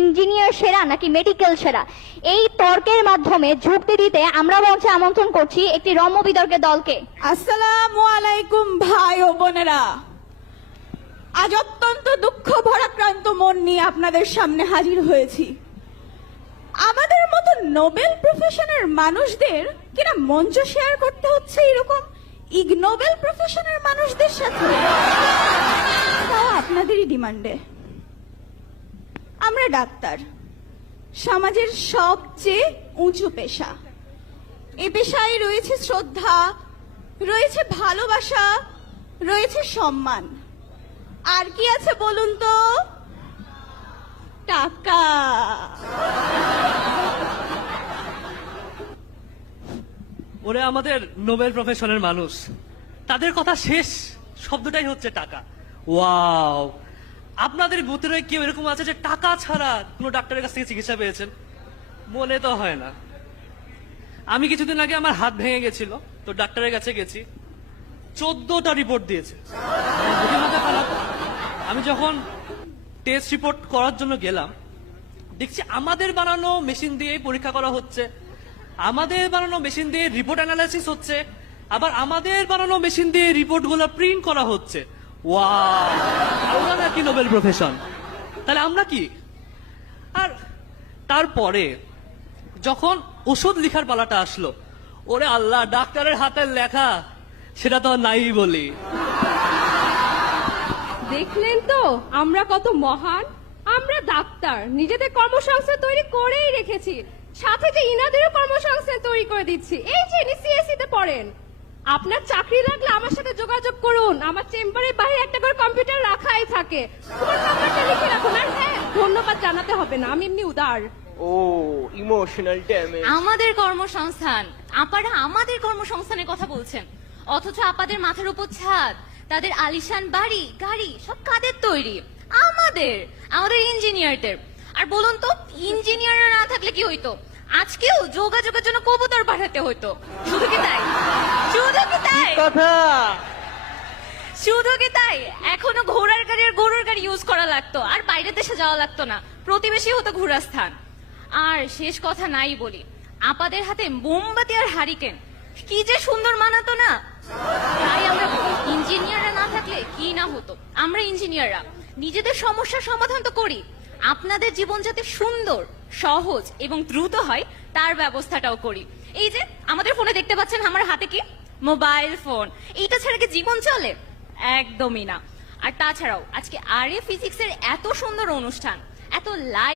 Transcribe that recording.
Engineer সেরা নাকি medical সেরা, এই তর্কের মাধ্যমে যুক্তি দিতে আমরা মঞ্চে আমন্ত্রণ করছি একটি রম্য বিতর্কের দলকে। আসসালামু আলাইকুম ভাই ও বোনেরা, আজ অত্যন্ত দুঃখ ভরাক্রান্ত মন নিয়ে আপনাদের সামনে হাজির হয়েছি। আমাদের মতো নোবেল প্রফেশনের মানুষদের কিনা মঞ্চ শেয়ার করতে হচ্ছে এরকম ইগনোবেল প্রফেশনের মানুষদের সাথে, তাও আপনাদেরই ডিমান্ডে। আমরা ডাক্তার, সমাজের সবচেয়ে উঁচু পেশা। এ পেশায় রয়েছে শ্রদ্ধা, রয়েছে ভালোবাসা, রয়েছে সম্মান, আর কি আছে বলুন তো? টাকা। ওরে আমাদের নোবেল প্রফেশনের মানুষ, তাদের কথা শেষ শব্দটাই হচ্ছে টাকা। ওয়াও, আপনাদের ভিতরে কেউ এরকম আছে যে টাকা ছাড়া কোনো ডাক্তারের কাছ থেকে চিকিৎসা পেয়েছেন? মনে তো হয় না। আমি কিছুদিন আগে আমার হাত ভেঙে গেছিল, তো ডাক্তারের কাছে গেছি, 14টা রিপোর্ট দিয়েছে। আমার বুঝে মাথা খারাপ। আমি যখন টেস্ট রিপোর্ট করার জন্য গেলাম, দেখছি আমাদের বানানো মেশিন দিয়েই পরীক্ষা করা হচ্ছে, আমাদের বানানো মেশিন দিয়ে রিপোর্ট অ্যানালাইসিস হচ্ছে, আবার আমাদের বানানো মেশিন দিয়ে রিপোর্ট গুলো প্রিন্ট করা হচ্ছে। ওয়াও, আমরা নাকি নোবেল প্রফেশন? তাহলে আমরা কি? আর তারপরে যখন ওষুধ লেখার পালাটা আসলো, ওরে আল্লাহ, ডাক্তারের হাতের লেখা সেটা তো আর নাই বলি। দেখলেন তো আমরা কত মহান। আমরা ডাক্তার, নিজেদের কর্মসংস্থান তৈরি করেই রেখেছি, সাথে যে ইনাদেরও কর্মসংস্থান তৈরি করে দিচ্ছি। এই যে সিএসসি তে পড়েন, আপনার চাকরি লাগলে আমার সাথে যোগাযোগ করুন। আমার চেম্বারের বাইরে একটা করে কম্পিউটার রাখাই থাকে, তোমার নাম্বারটা লিখে রাখুন। আর হ্যাঁ, ধন্যবাদ জানাতে হবে না, আমি এমনি উদার। ও ইমোশনাল ড্যামেজ। আমাদের কর্মসংস্থান, আপারা আমাদের কর্মসংস্থানের কথা বলছেন, অথচ আপাদের মাথার উপর ছাদ, তাদের আলিশান বাড়ি গাড়ি সব কাদের তৈরি? আমাদের আমাদের ইঞ্জিনিয়ারদের। আর বলুন তো, ইঞ্জিনিয়াররা না থাকলে কি হইতো? আজকেও যোগাযোগের জন্য কবুতর পাঠাতে হইতো। শুধু কি তাই? শুধু কি তাই? কথা শুধু কি তাই? এখনো ঘোড়ার গাড়ি আর গরুর গাড়ি ইউজ করা লাগতো, আর বাইরের দেশে যাওয়া লাগতো না, প্রতিবেশী হতো ঘোড়া স্থান। আর শেষ কথা নাই বলি, আপাদের হাতে মোমবাতি আর হারিকেন কি যে সুন্দর মানাতো না। তাই আমরা বলি, ইঞ্জিনিয়াররা না থাকলে কি না হতো। আমরা ইঞ্জিনিয়াররা নিজেদের সমস্যার সমাধান তো করি, আপনাদের জীবন যাতে সুন্দর, সহজ এবং দ্রুত হয় তার ব্যবস্থাটাও করি। এই যে আমাদের ফোনে দেখতে পাচ্ছেন, আমার হাতে কি মোবাইল ফোন, এইটা ছাড়া কি জীবন চলে? একদমই না। আর তাছাড়াও আজকে আরএ ফিজিক্সের এত সুন্দর অনুষ্ঠান, এত লাইভ